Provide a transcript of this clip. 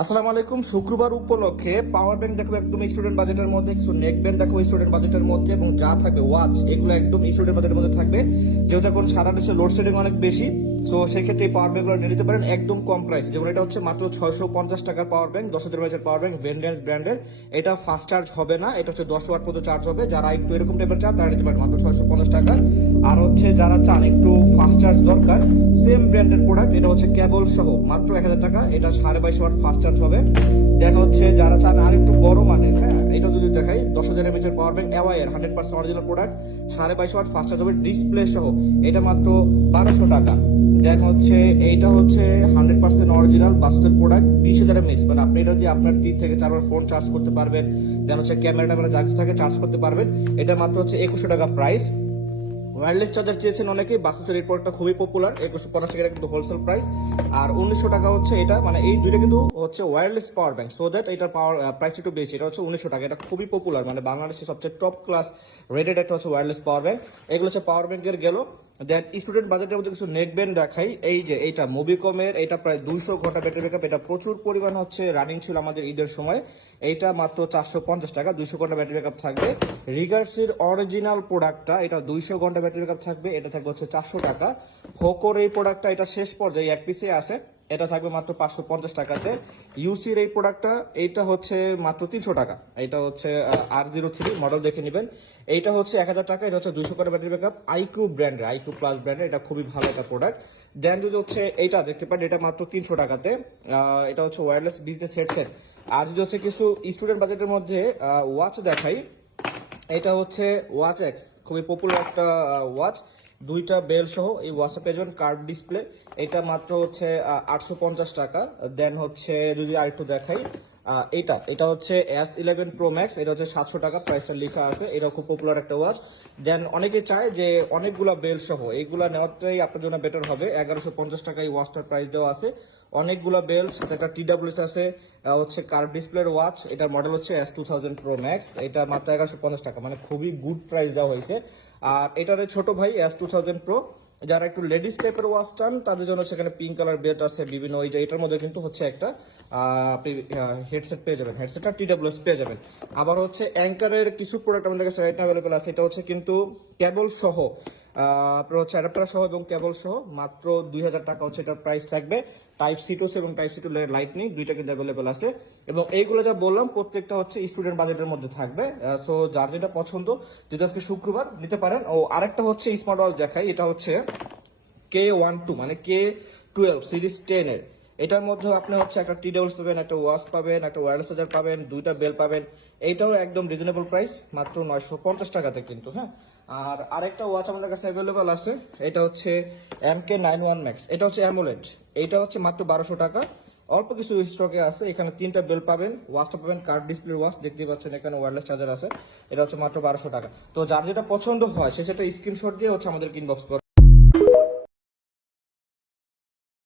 আসসালামু আলাইকুম। শুক্রবার উপলক্ষে পাওয়ার ব্যাংক দেখাবো একদম স্টুডেন্ট বাজেটের মধ্যে, কিছু নেক ব্যান্ড দেখাবো স্টুডেন্ট বাজেটের মধ্যে, এবং যা থাকবে ওয়াচ এগুলো একদম স্টুডেন্ট বাজেটের মধ্যে থাকবে। যেহেতু এখন সারা দেশে লোডশেডিং অনেক বেশি, তো সেক্ষেত্রে এই পাওয়ার ব্যাংকগুলো নিয়ে নিতে পারেন একদম কম প্রাইস। যেমন এটা হচ্ছে মাত্র 650 টাকার power bank, 10,000 mAh power bank, ভেন্ডেন্স ব্র্যান্ডের। এটা ফাস্ট চার্জ হবে না, এটা হচ্ছে 10 ওয়াট পর্যন্ত চার্জ হবে। যারা একটু এরকম টাইপের চান তারা নিতে পারেন মাত্র 650 টাকা। আর হচ্ছে যারা চান একটু ফাস্ট চার্জ দরকার, সেম ব্র্যান্ডের প্রোডাক্ট, এটা হচ্ছে কেবল সহ মাত্র 1000 টাকা। এটা 22.5 ওয়াট ফাস্ট চার্জ হবে। দেন হচ্ছে যারা চান আর একটু বড় মানের, হ্যাঁ এটা যদি দেখাই 10,000 mAh পাওয়ার ব্যাংক, এওয়াই এর 100% original product, 22.5 watt fast charge হবে, ডিসপ্লে সহ, এটা মাত্র 1200 টাকা। দেন হচ্ছে এইটা হচ্ছে 100% অরিজিনাল বাস্তবের প্রোডাক্ট, 20,000 mAh, মানে আপনি এটা দিয়ে আপনার 3 থেকে 4 বার ফোন চার্জ করতে পারবেন। দেন হচ্ছে ক্যামেরা যা কিছু থাকে চার্জ করতে পারবেন। এটা মাত্র হচ্ছে 2100 টাকা প্রাইস। ওয়্যারলেস চার্জার চেয়েছেন অনেকেই, বাসেসের এই প্রোডাক্টটা খুবই পপুলার, 2150 টাকা কিন্তু হোলসেল প্রাইস। আর 1900 টাকা হচ্ছে এটা, মানে এই দুইটা কিন্তু হচ্ছে wireless power bank, so that এটার পাওয়ার প্রাইস একটু বেশি। এটা হচ্ছে 1900 টাকা, এটা খুবই পপুলার, মানে বাংলাদেশের সবচেয়ে টপ ক্লাস রেটেড একটা হচ্ছে ওয়্যারলেস পাওয়ার ব্যাংক। এগুলো হচ্ছে পাওয়ার ব্যাংকের গেল। দেন স্টুডেন্ট বাজেটের মধ্যে কিছু নেক ব্যান্ড দেখাই। এই যে এইটা মোবিকমের, এটা প্রায় 200 ঘন্টা ব্যাটারি ব্যাকআপ, এটা প্রচুর পরিমাণ হচ্ছে রানিং ছিল আমাদের ঈদের সময়। এইটা মাত্র 450 টাকা, 200 ঘন্টা ব্যাটারি ব্যাকআপ থাকবে। রিগার্সের অরিজিনাল প্রোডাক্টটা, এটা 200 ঘন্টা ব্যাটারি ব্যাকআপ থাকবে, এটা থাকবে হচ্ছে 400 টাকা। হোকোর এই প্রোডাক্টটা, এটা শেষ পর্যায়ে এক পিসে আসে, এটা থাকবে মাত্র 550 টাকাতে। ইউসির এই প্রোডাক্টটা, এইটা হচ্ছে মাত্র 300 টাকা। এটা হচ্ছে R03 মডেল, দেখে নেবেন। এইটা হচ্ছে 1000 টাকা, এটা হচ্ছে 200 করে ব্যাটারি ব্যাকআপ, আইকিউ ব্র্যান্ডের, আইকিউ প্লাস ব্র্যান্ডের, এটা খুবই ভালো একটা প্রোডাক্ট। দেন যদি হচ্ছে এইটা দেখতে পারেন, এটা মাত্র 300 টাকাতে। এটা হচ্ছে ওয়্যারলেস বিজনেস হেডসেট। আর যদি হচ্ছে কিছু স্টুডেন্ট বাজেটের মধ্যে ওয়াচ দেখাই, এটা হচ্ছে ওয়াচ এক্স, খুবই পপুলার একটা ওয়াচ, দুইটা বেল সহ এই ওয়াচটা পেয়ে যাবেন, কার্ভ ডিসপ্লে। এটা মাত্র হচ্ছে 850 টাকা। দেন হচ্ছে যদি আরেকটু দেখাই, এটা এটা হচ্ছে S11 Pro Max, এটা হচ্ছে 700 টাকা, প্রাইসটা লেখা আছে। এটা খুব পপুলার একটা ওয়াচ। দেন অনেকে চায় যে অনেকগুলা বেল সহ, এইগুলা নেওয়াটাই আপনার জন্য বেটার হবে। 1150 টাকা এই ওয়াচটার প্রাইস দেওয়া আছে, অনেকগুলা বেল, সাথে একটা TWS আছে, হচ্ছে কার্ভ ডিসপ্লের ওয়াচ। এটার মডেল হচ্ছে S2000 Pro Max, এটা মাত্র 1150 টাকা, মানে খুবই গুড প্রাইস দেওয়া হয়েছে। আর এটার ছোট ভাই S2000 Pro, যারা একটু লেডিস টাইপের ওয়াচ চান তাদের জন্য সেখানে পিঙ্ক কালার বেল্ট আছে বিভিন্ন, ওই যে এটার মধ্যে কিন্তু হচ্ছে একটা আপনি হেডসেট পেয়ে যাবেন, হেডসেটটা TWS পেয়ে যাবেন। আবার হচ্ছে অ্যাঙ্কারের কিছু প্রোডাক্ট আমাদের কাছে রাইট নাও অ্যাভেলেবল আছে, এটা হচ্ছে কিন্তু কেবল সহ, আপনার হচ্ছে অ্যাডাপ্টার সহ এবং কেবল সহ, মাত্র 2000 টাকা হচ্ছে এটার প্রাইস থাকবে। টাইপ সি টু এবং টাইপ সি টু লাইটনিং দুইটা কিন্তু অ্যাভেলেবল আছে। এবং এইগুলো যা বললাম প্রত্যেকটা হচ্ছে স্টুডেন্ট বাজেটের মধ্যে থাকবে। সো যার যেটা পছন্দ, যেটা আজকে শুক্রবার, নিতে পারেন। ও আরেকটা হচ্ছে স্মার্ট ওয়াচ দেখাই, এটা হচ্ছে K12, মানে K12 সিরিজ 10 এর। এটার মধ্যে আপনি হচ্ছে একটা TWS পাবেন, একটা ওয়াচ পাবেন, একটা ওয়্যারলেস চার্জার পাবেন, দুইটা বেল পাবেন। এইটাও একদম রিজনেবল প্রাইস, মাত্র 950 টাকাতে কিন্তু, হ্যাঁ। আর আরেকটা ওয়াচ আমাদের কাছে অ্যাভেলেবল আছে, এটা হচ্ছে MK91 Max, এটা হচ্ছে অ্যামোলেড, এটা হচ্ছে মাত্র 1200 টাকা। অল্প কিছু স্টকে আছে, এখানে 3টা বেল পাবেন, ওয়াচটা পাবেন কার্ভ ডিসপ্লে ওয়াচ, দেখতে পাচ্ছেন এখানে ওয়্যারলেস চার্জার আছে। এটা হচ্ছে মাত্র 1200 টাকা। তো যার যেটা পছন্দ হয় সে সেটা স্ক্রিনশট দিয়ে হচ্ছে আমাদের ইনবক্স করবে।